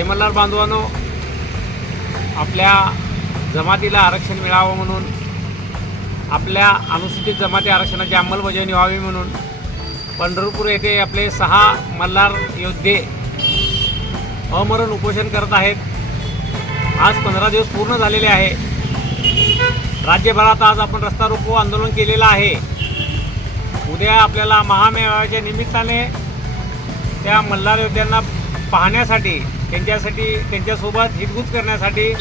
मल्हार बांधवांनो आपल्या जमातीला आरक्षण मिळावं म्हणून आपल्या अनुसूचित जमाती आरक्षणाची अंमलबजावणी व्हावी म्हणून पंढरपूर येथे आपले सहा मल्हार योद्धे अमरण उपोषण करत आहेत. आज पंधरा दिवस पूर्ण झालेले आहे. राज्यभरात आज आपण रस्ता रोको आंदोलन केलेलं आहे. उद्या आपल्याला महामेळाव्याच्या निमित्ताने त्या मल्हार योद्ध्यांना पाहण्यासाठी त्यांच्यासाठी त्यांच्यासोबत हितगुज करण्यासाठी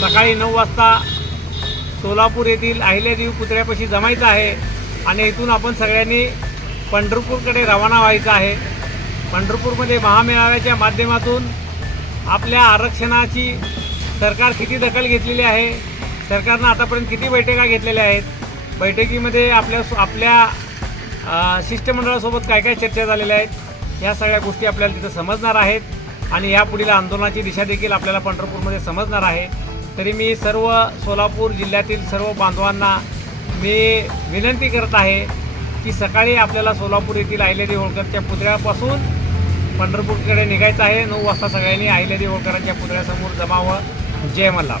सकाळी नऊ वाजता सोलापूर येथील अहिल्यादेवी पुतळ्यापाशी जमायचं आहे आणि इथून आपण सगळ्यांनी पंढरपूरकडे रवाना व्हायचं आहे. पंढरपूरमध्ये महामेळाव्याच्या माध्यमातून आपल्या आरक्षणाची सरकार किती दखल घेतलेली आहे सरकारनं आतापर्यंत किती बैठका घेतलेल्या आहेत बैठकीमध्ये आपल्या आपल्या शिष्टमंडळासोबत काय काय चर्चा झालेल्या आहेत या सगळ्या गोष्टी आपल्याला तिथं समजणार आहेत. आणि यापुढील आंदोलनाची दिशा देखील आपल्याला पंढरपूरमध्ये समजणार आहे. तरी मी सर्व सोलापूर जिल्ह्यातील सर्व बांधवांना मी विनंती करत आहे की सकाळी आपल्याला सोलापूर येथील अहिल्यादेवी होळकरच्या पुतळ्यापासून पंढरपूरकडे निघायचं आहे. नऊ वाजता सगळ्यांनी अहिल्यादेवी होळकरांच्या पुतळ्यासमोर जमावं. जय मल्हार.